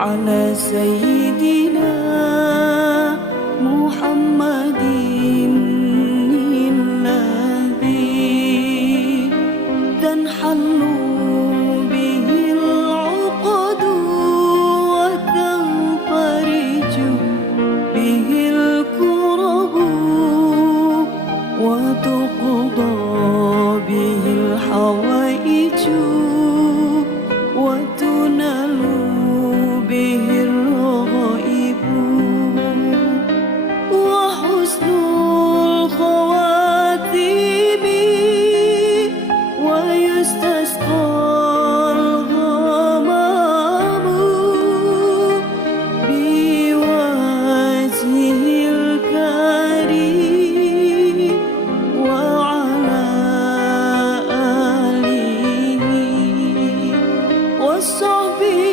على سيدي soube.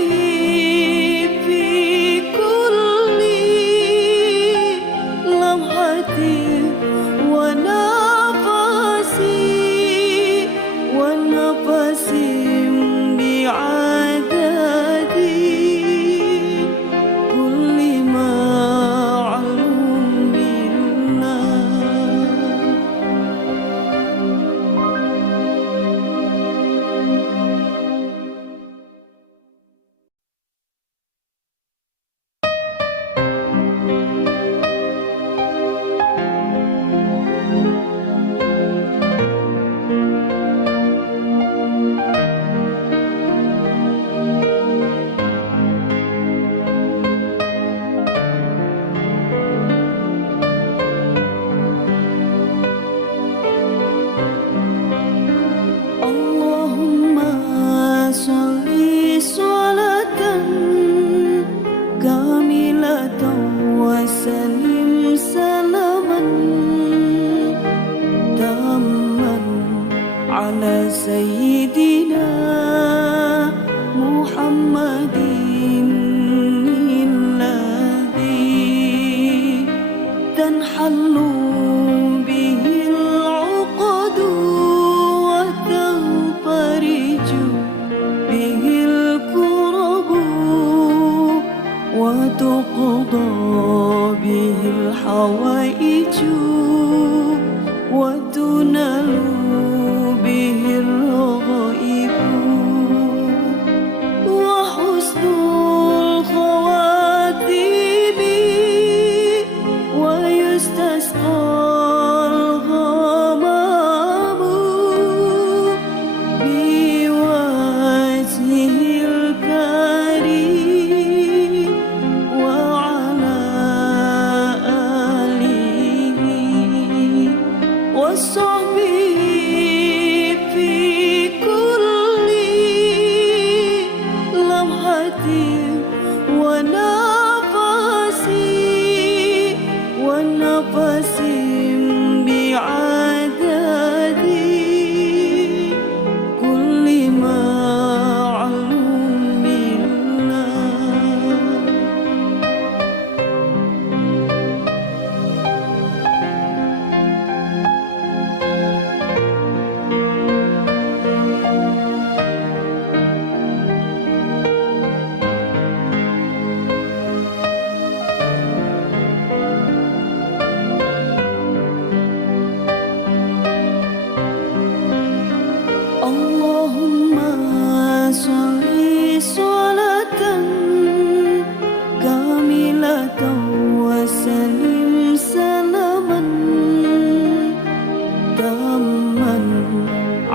قضى به الحوائج ودنا الوحيد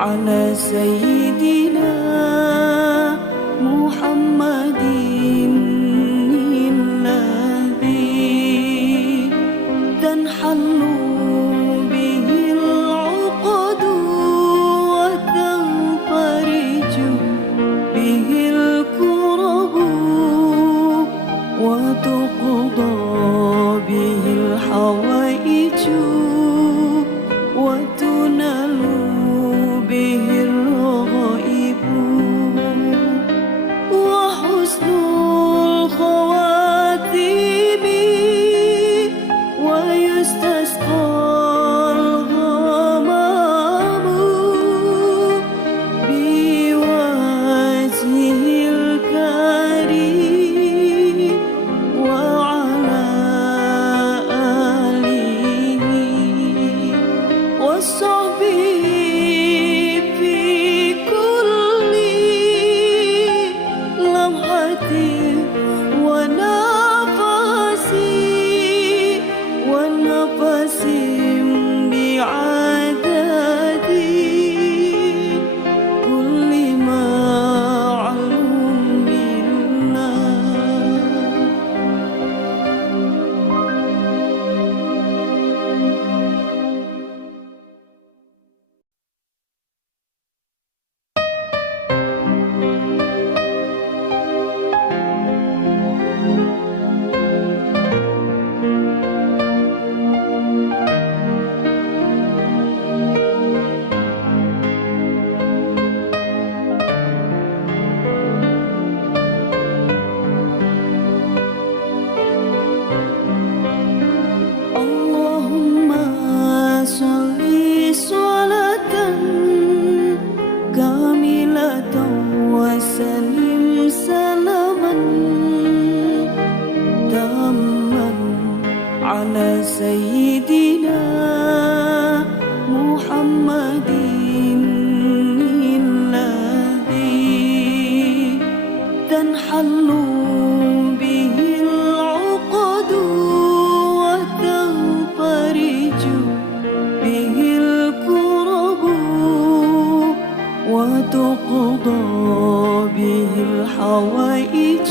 honest, senyum salaman daman ala sayyid تضاء به الحوائج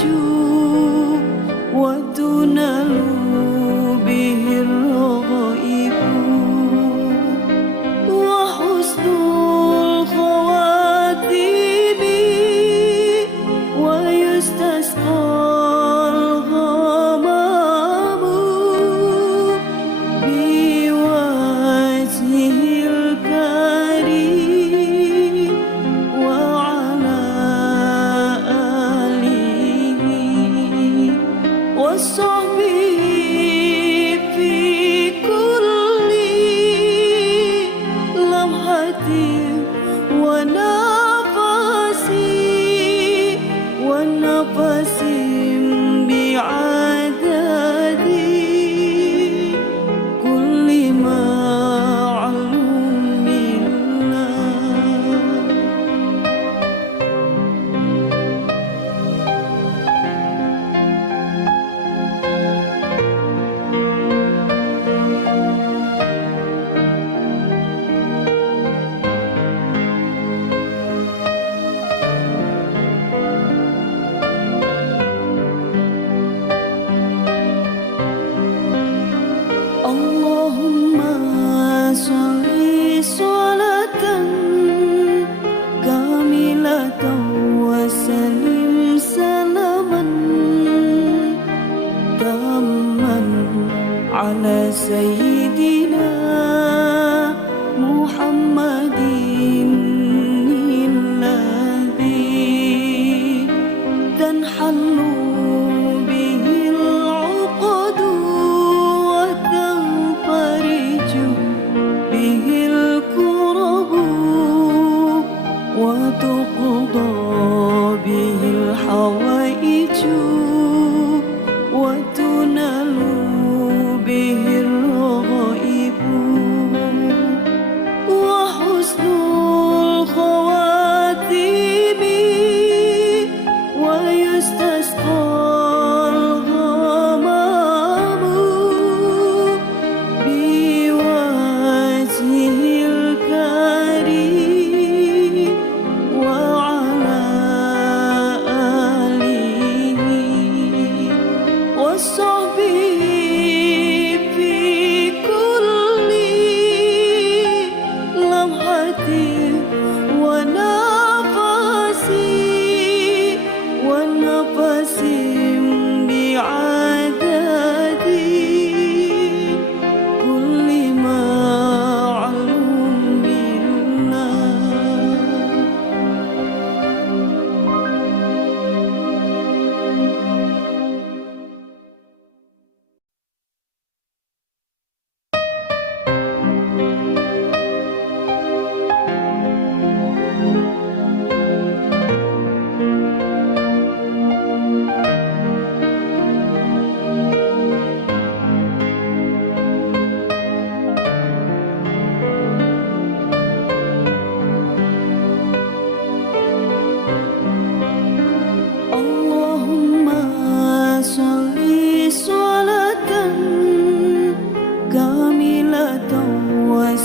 ana sayidina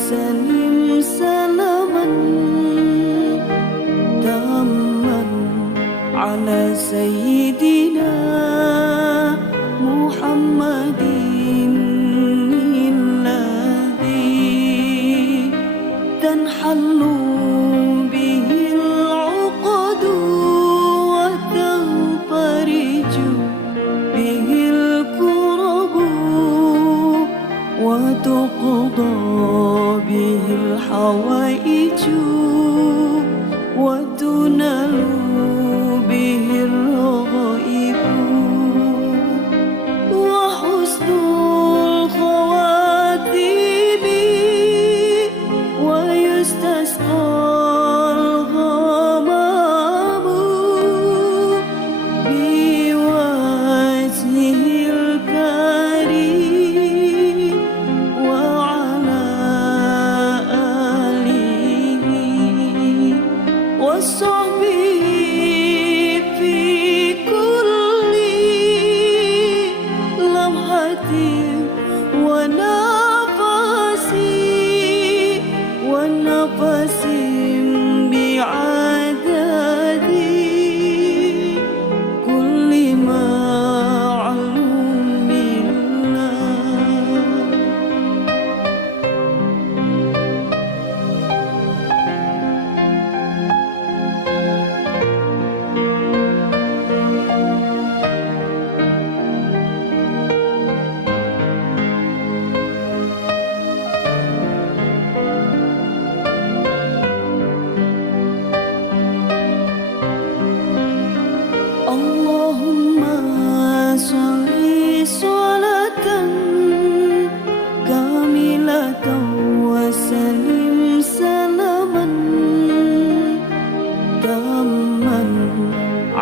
سلم تاما على سيدنا محمد الذي تنحل به العقد وتنفرج به الكرب وتقضى به الحوائج so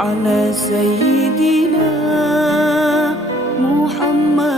على سيدنا محمد